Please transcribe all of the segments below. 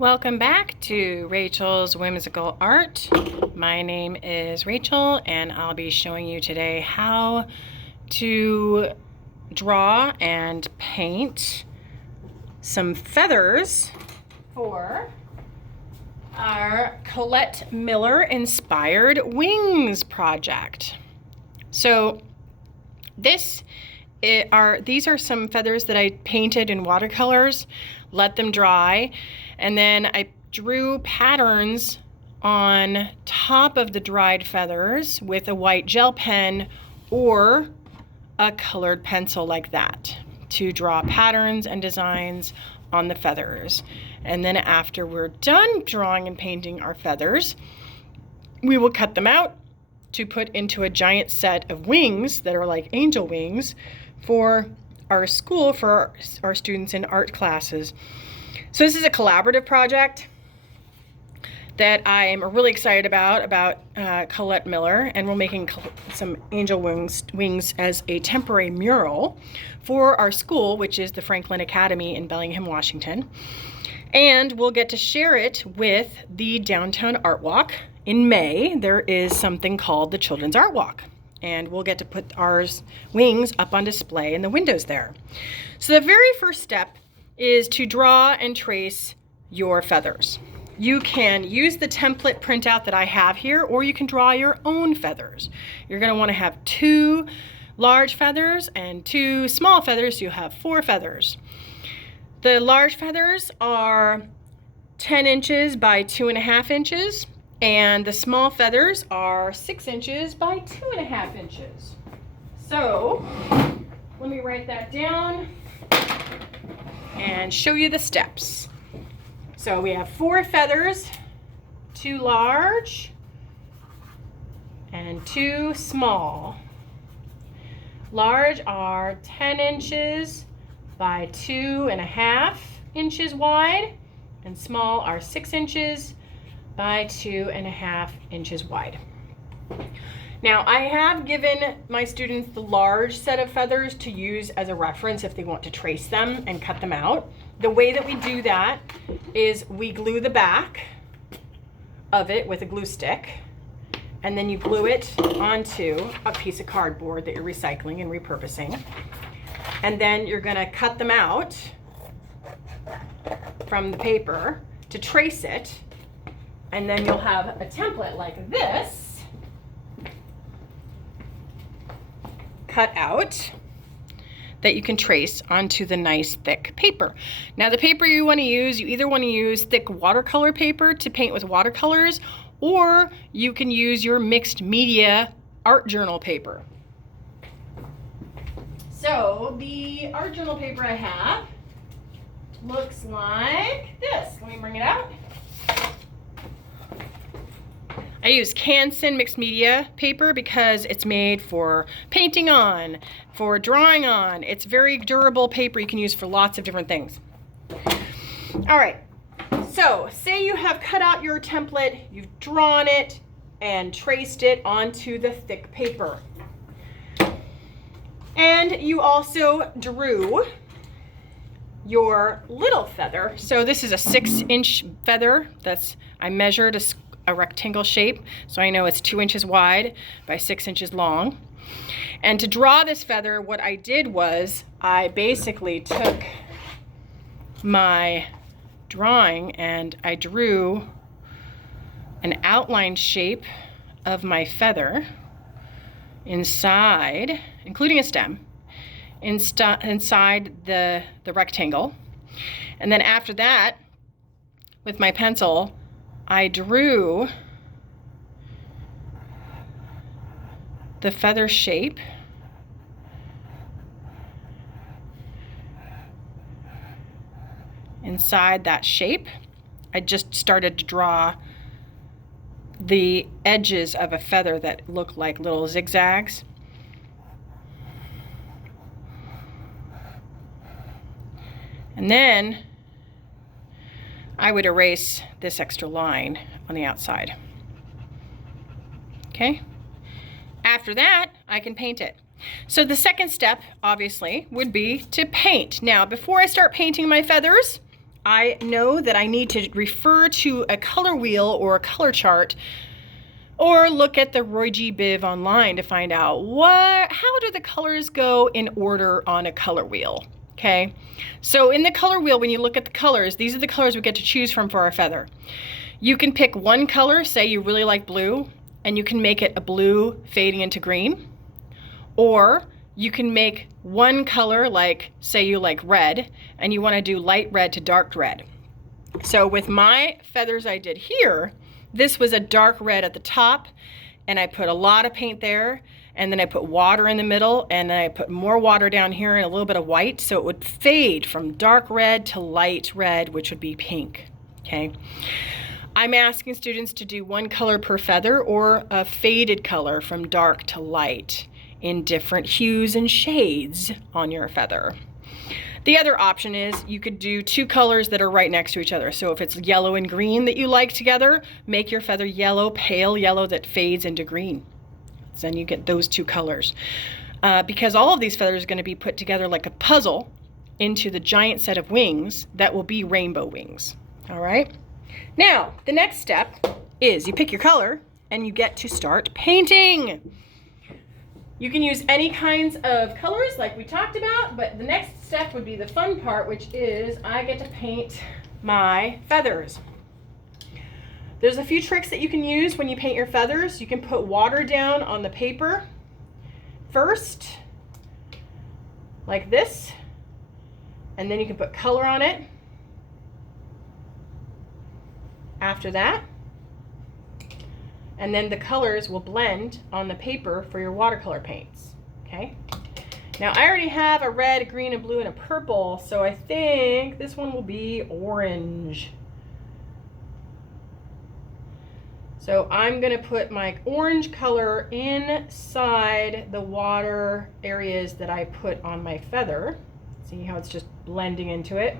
Welcome back to Rachel's Whimsical Art. My name is Rachel and I'll be showing you today how to draw and paint some feathers for our Colette Miller inspired wings project. So these are some feathers that I painted in watercolors, let them dry, and then I drew patterns on top of the dried feathers with a white gel pen or a colored pencil like that to draw patterns and designs on the feathers. And then after we're done drawing and painting our feathers, we will cut them out to put into a giant set of wings that are like angel wings for our school, for our students in art classes. So this is a collaborative project that I am really excited about Colette Miller, and we're making some angel wings as a temporary mural for our school, which is the Franklin Academy in Bellingham, Washington. And we'll get to share it with the Downtown Art Walk. In May, there is something called the Children's Art Walk, and we'll get to put our wings up on display in the windows there. So the very first step is to draw and trace your feathers. You can use the template printout that I have here, or you can draw your own feathers. You're going to want to have 2 large feathers and 2 small feathers, so you have 4 feathers. The large feathers are 10 inches by 2.5 inches, and the small feathers are 6 inches by 2.5 inches. So let me write that down and show you the steps. So we have 4 feathers, 2 large and 2 small. Large are 10 inches by 2.5 inches wide, and small are 6 inches by 2.5 inches wide. Now, I have given my students the large set of feathers to use as a reference if they want to trace them and cut them out. The way that we do that is we glue the back of it with a glue stick, and then you glue it onto a piece of cardboard that you're recycling and repurposing. And then you're gonna cut them out from the paper to trace it, and then you'll have a template like this cut out that you can trace onto the nice thick paper. Now the paper you want to use, you either want to use thick watercolor paper to paint with watercolors, or you can use your mixed media art journal paper. So the art journal paper I have looks like this. Let me bring it out. I use Canson mixed media paper because it's made for painting on, for drawing on. It's very durable paper you can use for lots of different things. All right, so say you have cut out your template, you've drawn it and traced it onto the thick paper. And you also drew your little feather. So this is a 6-inch feather I measured a rectangle shape, so I know it's 2 inches wide by 6 inches long. And to draw this feather, what I did was I basically took my drawing and I drew an outline shape of my feather inside, including a stem, inside the rectangle. And then after that, with my pencil, I drew the feather shape inside that shape. I just started to draw the edges of a feather that look like little zigzags. And then I would erase this extra line on the outside. Okay? After that, I can paint it. So the second step, obviously, would be to paint. Now, before I start painting my feathers, I know that I need to refer to a color wheel or a color chart, or look at the Roy G. Biv online to find out how do the colors go in order on a color wheel, okay? So in the color wheel, when you look at the colors, these are the colors we get to choose from for our feather. You can pick one color, say you really like blue, and you can make it a blue fading into green. Or you can make one color, like say you like red, and you want to do light red to dark red. So with my feathers I did here, this was a dark red at the top, and I put a lot of paint there, and then I put water in the middle, and then I put more water down here and a little bit of white, so it would fade from dark red to light red, which would be pink, okay? I'm asking students to do one color per feather or a faded color from dark to light in different hues and shades on your feather. The other option is you could do two colors that are right next to each other. So if it's yellow and green that you like together, make your feather yellow, pale yellow that fades into green. So then you get those two colors. Because all of these feathers are going to be put together like a puzzle into the giant set of wings that will be rainbow wings. All right. Now, the next step is you pick your color and you get to start painting. You can use any kinds of colors like we talked about, but the next step would be the fun part, which is I get to paint my feathers. There's a few tricks that you can use when you paint your feathers. You can put water down on the paper first, like this, and then you can put color on it after that. And then the colors will blend on the paper for your watercolor paints, okay? Now I already have a red, a green, a blue, and a purple, so I think this one will be orange. So I'm gonna put my orange color inside the water areas that I put on my feather. See how it's just blending into it?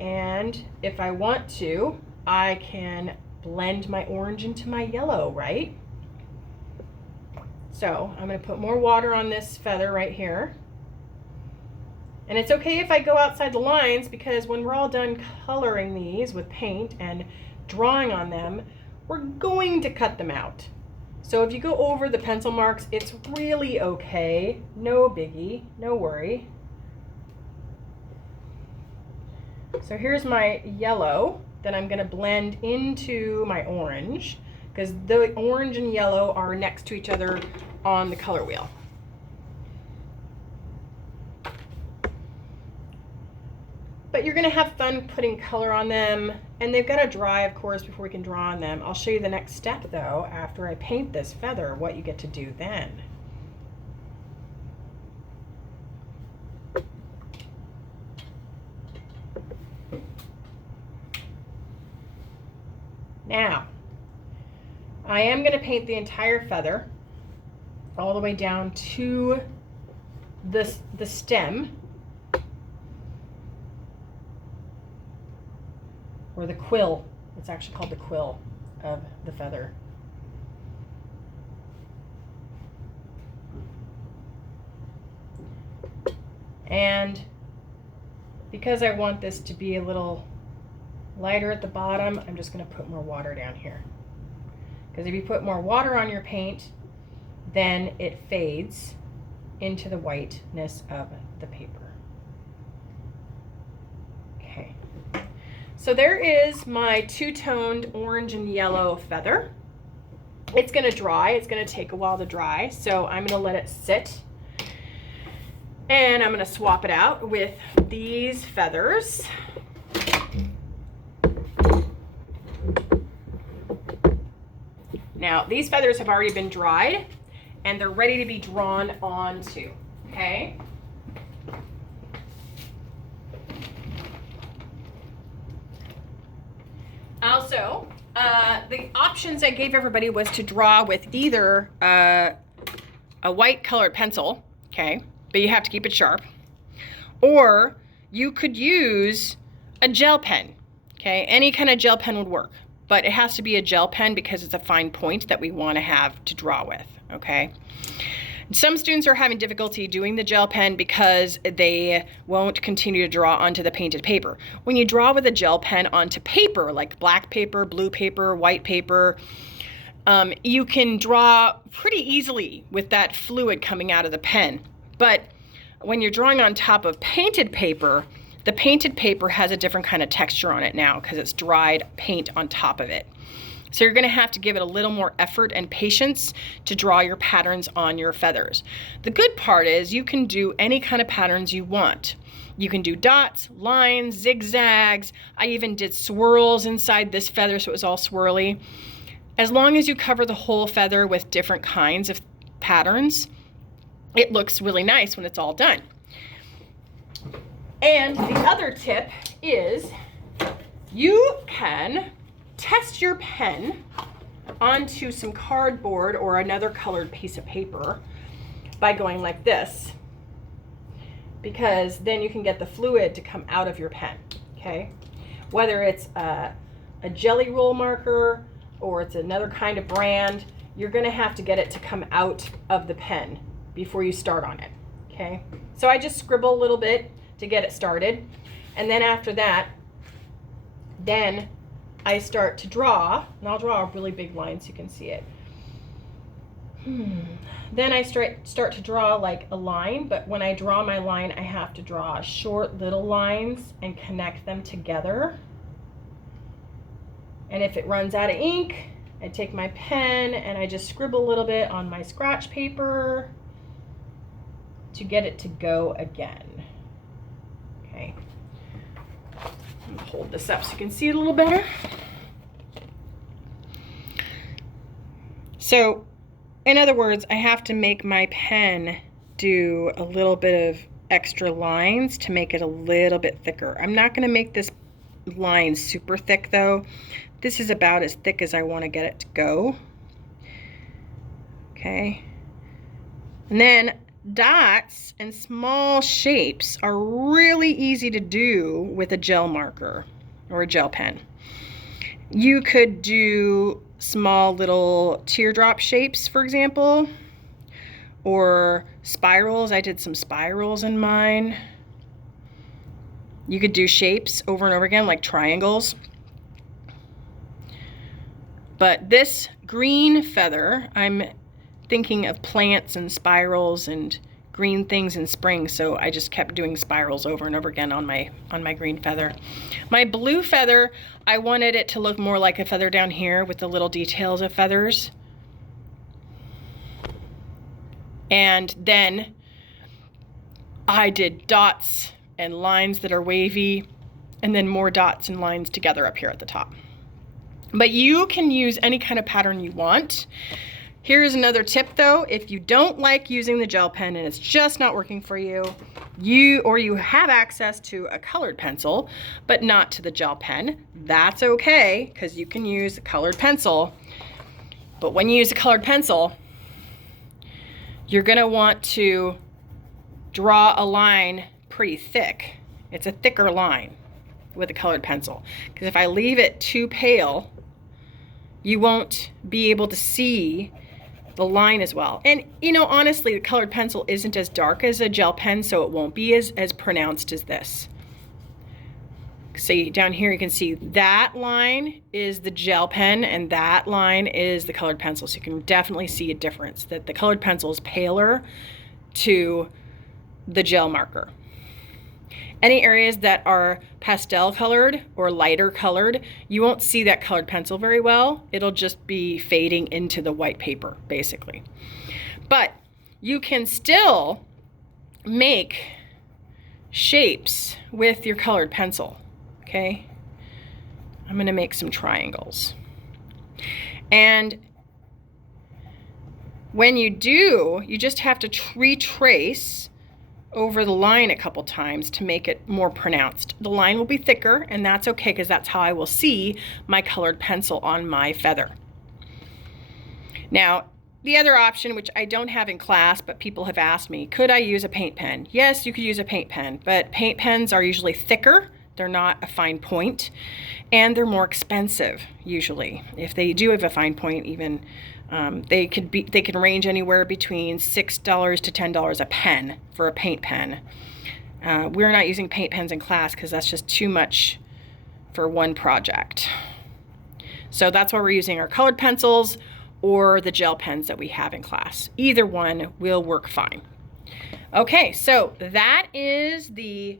And if I want to, I can blend my orange into my yellow, right? So I'm going to put more water on this feather right here. And it's okay if I go outside the lines, because when we're all done coloring these with paint and drawing on them, we're going to cut them out. So if you go over the pencil marks, it's really okay. No biggie, no worry. So here's my yellow that I'm going to blend into my orange, because the orange and yellow are next to each other on the color wheel. But you're going to have fun putting color on them, and they've got to dry, of course, before we can draw on them. I'll show you the next step, though, after I paint this feather, what you get to do then. Now, I am going to paint the entire feather all the way down to the stem, or the quill. It's actually called the quill of the feather. And because I want this to be a little lighter at the bottom, I'm just going to put more water down here. Because if you put more water on your paint, then it fades into the whiteness of the paper. Okay. So there is my two-toned orange and yellow feather. It's going to dry. It's going to take a while to dry. So I'm going to let it sit. And I'm going to swap it out with these feathers. Now, these feathers have already been dried, and they're ready to be drawn onto, okay? Also, the options I gave everybody was to draw with either a white colored pencil, okay, but you have to keep it sharp, or you could use a gel pen, okay? Any kind of gel pen would work. But it has to be a gel pen because it's a fine point that we want to have to draw with, okay? Some students are having difficulty doing the gel pen because they won't continue to draw onto the painted paper. When you draw with a gel pen onto paper, like black paper, blue paper, white paper, you can draw pretty easily with that fluid coming out of the pen. But when you're drawing on top of painted paper, the painted paper has a different kind of texture on it now because it's dried paint on top of it. So you're gonna have to give it a little more effort and patience to draw your patterns on your feathers. The good part is you can do any kind of patterns you want. You can do dots, lines, zigzags. I even did swirls inside this feather so it was all swirly. As long as you cover the whole feather with different kinds of patterns, it looks really nice when it's all done. And the other tip is you can test your pen onto some cardboard or another colored piece of paper by going like this, because then you can get the fluid to come out of your pen, okay? Whether it's a jelly roll marker or it's another kind of brand, you're gonna have to get it to come out of the pen before you start on it, okay? So I just scribble a little bit to get it started, and then after that, then I start to draw, and I'll draw a really big line so you can see it. Then I start to draw like a line, but when I draw my line, I have to draw short little lines and connect them together. And if it runs out of ink, I take my pen and I just scribble a little bit on my scratch paper to get it to go again. Okay. Hold this up so you can see it a little better. So, in other words, I have to make my pen do a little bit of extra lines to make it a little bit thicker. I'm not going to make this line super thick though. This is about as thick as I want to get it to go. Okay. And then dots and small shapes are really easy to do with a gel marker or a gel pen. You could do small little teardrop shapes, for example, or spirals. I did some spirals in mine. You could do shapes over and over again, like triangles. But this green feather, I'm thinking of plants and spirals and green things in spring, so I just kept doing spirals over and over again on my green feather. My blue feather, I wanted it to look more like a feather down here with the little details of feathers. And then I did dots and lines that are wavy, and then more dots and lines together up here at the top. But you can use any kind of pattern you want. Here's another tip though, if you don't like using the gel pen and it's just not working for you, you have access to a colored pencil, but not to the gel pen, that's okay, because you can use a colored pencil. But when you use a colored pencil, you're gonna want to draw a line pretty thick. It's a thicker line with a colored pencil, because if I leave it too pale, you won't be able to see the line as well. And you know, honestly, the colored pencil isn't as dark as a gel pen, so it won't be as pronounced as this. See down here, you can see that line is the gel pen and that line is the colored pencil. So you can definitely see a difference, that the colored pencil is paler to the gel marker. Any areas that are pastel colored or lighter colored, you won't see that colored pencil very well. It'll just be fading into the white paper, basically. But you can still make shapes with your colored pencil, okay? I'm gonna make some triangles. And when you do, you just have to retrace over the line a couple times to make it more pronounced. The line will be thicker, and that's okay, because that's how I will see my colored pencil on my feather. Now, the other option, which I don't have in class, but people have asked me, could I use a paint pen? Yes, you could use a paint pen, but paint pens are usually thicker. They're not a fine point, and they're more expensive, usually. If they do have a fine point, even They can range anywhere between $6 to $10 a pen for a paint pen. We're not using paint pens in class because that's just too much for one project. So that's why we're using our colored pencils or the gel pens that we have in class. Either one will work fine. Okay, so that is the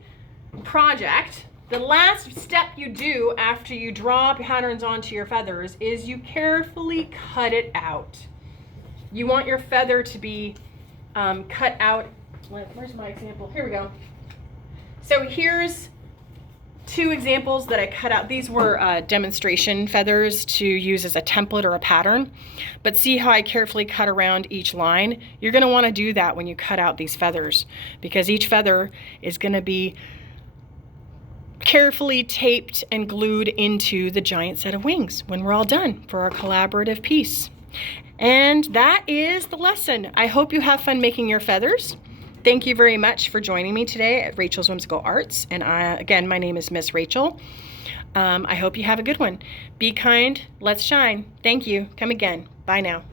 project. The last step you do after you draw patterns onto your feathers is you carefully cut it out. You want your feather to be cut out. Where's my example? Here we go. So here's 2 examples that I cut out. These were demonstration feathers to use as a template or a pattern. But see how I carefully cut around each line? You're going to want to do that when you cut out these feathers, because each feather is going to be carefully taped and glued into the giant set of wings when we're all done for our collaborative piece. And that is the lesson. I hope you have fun making your feathers. Thank you very much for joining me today at Rachel's Whimsical Arts. And again, my name is Miss Rachel. I hope you have a good one. Be kind. Let's shine. Thank you. Come again. Bye now.